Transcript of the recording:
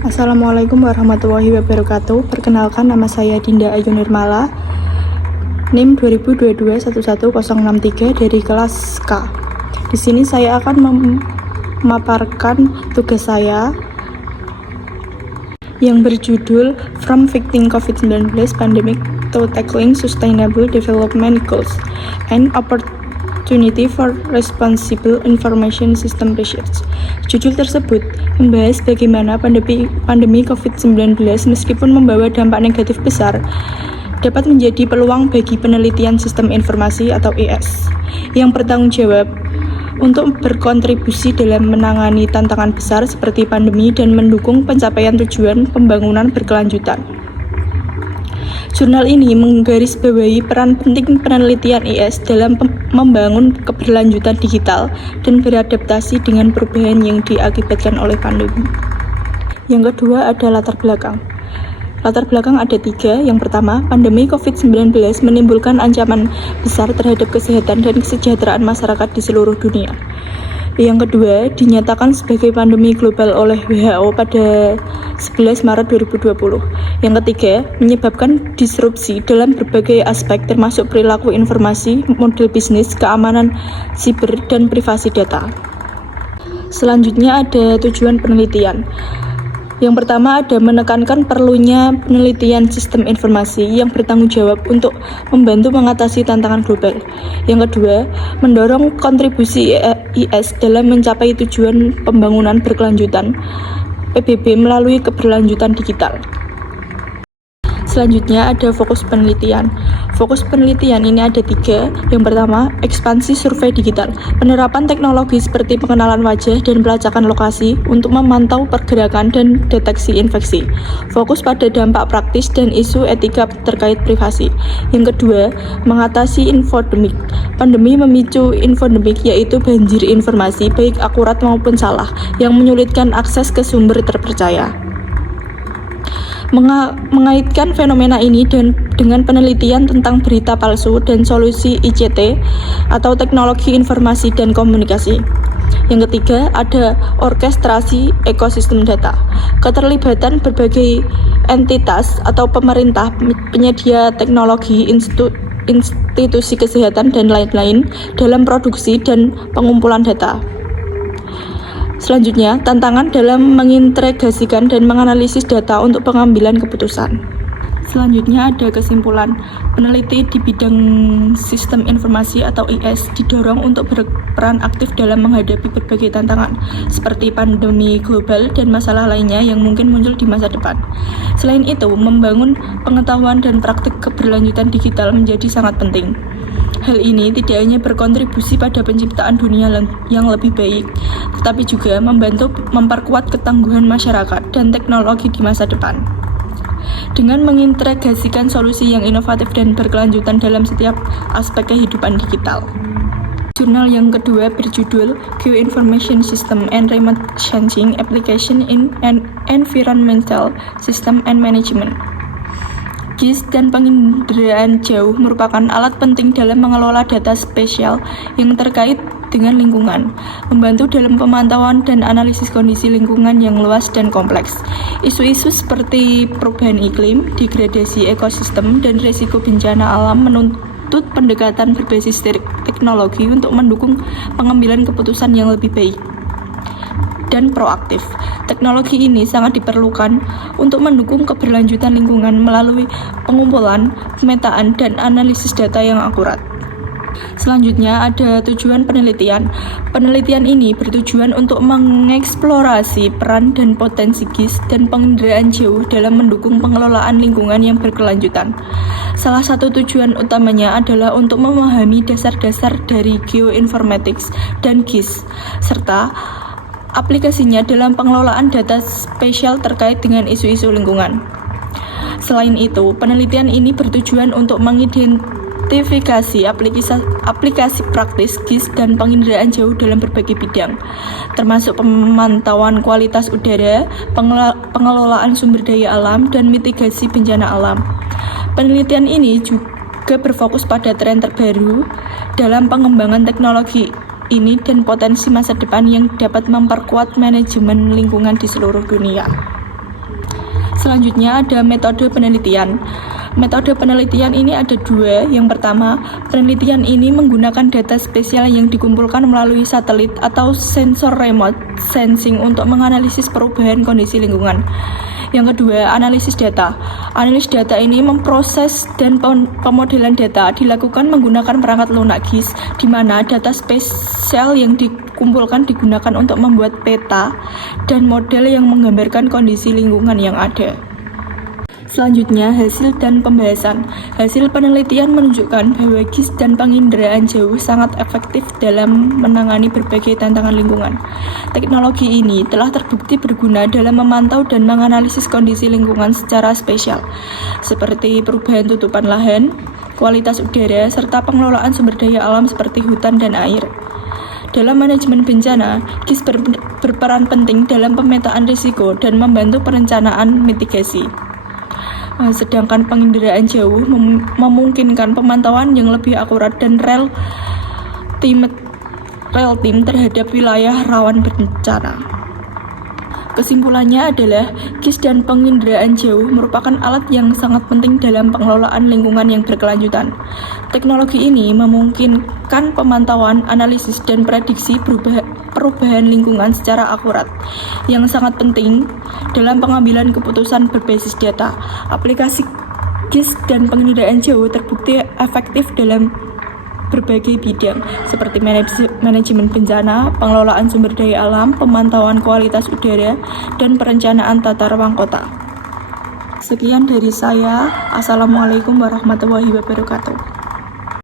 Assalamualaikum warahmatullahi wabarakatuh. Perkenalkan, nama saya Dinda Ayu Nirmala, NIM 2022-11063 dari kelas K. Di sini saya akan memaparkan tugas saya yang berjudul From Fighting COVID-19 Pandemic to Tackling Sustainable Development Goals and Opportunity for Responsible Information System Research. Judul tersebut membahas bagaimana pandemi COVID-19 meskipun membawa dampak negatif besar, dapat menjadi peluang bagi penelitian sistem informasi atau IS yang bertanggung jawab untuk berkontribusi dalam menangani tantangan besar seperti pandemi dan mendukung pencapaian tujuan pembangunan berkelanjutan. Jurnal ini menggarisbawahi peran penting penelitian IS dalam membangun keberlanjutan digital dan beradaptasi dengan perubahan yang diakibatkan oleh pandemi. Yang kedua ada latar belakang. Latar belakang ada 3. Yang pertama, pandemi COVID-19 menimbulkan ancaman besar terhadap kesehatan dan kesejahteraan masyarakat di seluruh dunia. Yang kedua, dinyatakan sebagai pandemi global oleh WHO pada 11 Maret 2020. Yang ketiga, menyebabkan disrupsi dalam berbagai aspek termasuk perilaku informasi, model bisnis, keamanan siber, dan privasi data. Selanjutnya ada tujuan penelitian. Yang pertama ada menekankan perlunya penelitian sistem informasi yang bertanggung jawab untuk membantu mengatasi tantangan global. Yang kedua, mendorong kontribusi IS dalam mencapai tujuan pembangunan berkelanjutan PBB melalui keberlanjutan digital. Selanjutnya ada fokus penelitian. Fokus penelitian ini ada 3. Yang pertama, ekspansi survei digital. Penerapan teknologi seperti pengenalan wajah dan pelacakan lokasi untuk memantau pergerakan dan deteksi infeksi. Fokus pada dampak praktis dan isu etika terkait privasi. Yang kedua, mengatasi infodemik. Pandemi memicu infodemik, yaitu banjir informasi baik akurat maupun salah yang menyulitkan akses ke sumber terpercaya. Mengaitkan fenomena ini dengan penelitian tentang berita palsu dan solusi ICT atau teknologi informasi dan komunikasi. Yang ketiga, ada orkestrasi ekosistem data. Keterlibatan berbagai entitas atau pemerintah, penyedia teknologi, institusi kesehatan, dan lain-lain dalam produksi dan pengumpulan data. Selanjutnya, tantangan dalam mengintegrasikan dan menganalisis data untuk pengambilan keputusan. Selanjutnya ada kesimpulan. Peneliti di bidang sistem informasi atau IS didorong untuk berperan aktif dalam menghadapi berbagai tantangan, seperti pandemi global dan masalah lainnya yang mungkin muncul di masa depan. Selain itu, membangun pengetahuan dan praktik keberlanjutan digital menjadi sangat penting. Hal ini tidak hanya berkontribusi pada penciptaan dunia yang lebih baik, tetapi juga membantu memperkuat ketangguhan masyarakat dan teknologi di masa depan. Dengan mengintegrasikan solusi yang inovatif dan berkelanjutan dalam setiap aspek kehidupan digital. Jurnal yang kedua berjudul Geoinformation System and Remote Sensing Application in Environmental System and Management. GIS dan penginderaan jauh merupakan alat penting dalam mengelola data spesial yang terkait dengan lingkungan, membantu dalam pemantauan dan analisis kondisi lingkungan yang luas dan kompleks. Isu-isu seperti perubahan iklim, degradasi ekosistem, dan risiko bencana alam menuntut pendekatan berbasis teknologi untuk mendukung pengambilan keputusan yang lebih baik dan proaktif. Teknologi ini sangat diperlukan untuk mendukung keberlanjutan lingkungan melalui pengumpulan, pemetaan, dan analisis data yang akurat. Selanjutnya ada tujuan penelitian. Penelitian ini bertujuan untuk mengeksplorasi peran dan potensi GIS dan penginderaan jauh dalam mendukung pengelolaan lingkungan yang berkelanjutan. Salah satu tujuan utamanya adalah untuk memahami dasar-dasar dari geoinformatics dan GIS, serta aplikasinya dalam pengelolaan data spesial terkait dengan isu-isu lingkungan. Selain itu, penelitian ini bertujuan untuk mengidentifikasi aplikasi praktis GIS dan penginderaan jauh dalam berbagai bidang, termasuk pemantauan kualitas udara, pengelolaan sumber daya alam, dan mitigasi bencana alam. Penelitian ini juga berfokus pada tren terbaru dalam pengembangan teknologi ini dan potensi masa depan yang dapat memperkuat manajemen lingkungan di seluruh dunia. Selanjutnya ada metode penelitian. Metode penelitian ini ada dua. Yang pertama, penelitian ini menggunakan data spesial yang dikumpulkan melalui satelit atau sensor remote sensing untuk menganalisis perubahan kondisi lingkungan. Yang kedua, analisis data. Analisis data ini memproses dan pemodelan data dilakukan menggunakan perangkat lunak GIS, di mana data spesial yang dikumpulkan digunakan untuk membuat peta dan model yang menggambarkan kondisi lingkungan yang ada. Selanjutnya, hasil dan pembahasan. Hasil penelitian menunjukkan bahwa GIS dan penginderaan jauh sangat efektif dalam menangani berbagai tantangan lingkungan. Teknologi ini telah terbukti berguna dalam memantau dan menganalisis kondisi lingkungan secara spesial, seperti perubahan tutupan lahan, kualitas udara, serta pengelolaan sumber daya alam seperti hutan dan air. Dalam manajemen bencana, GIS berperan penting dalam pemetaan risiko dan membantu perencanaan mitigasi. Sedangkan penginderaan jauh memungkinkan pemantauan yang lebih akurat dan real time terhadap wilayah rawan bencana. Kesimpulannya adalah GIS dan penginderaan jauh merupakan alat yang sangat penting dalam pengelolaan lingkungan yang berkelanjutan. Teknologi ini memungkinkan pemantauan, analisis, dan prediksi perubahan lingkungan secara akurat, yang sangat penting dalam pengambilan keputusan berbasis data. Aplikasi GIS dan penginderaan jauh terbukti efektif dalam berbagai bidang, seperti manajemen bencana, pengelolaan sumber daya alam, pemantauan kualitas udara, dan perencanaan tata ruang kota. Sekian dari saya. Assalamualaikum warahmatullahi wabarakatuh.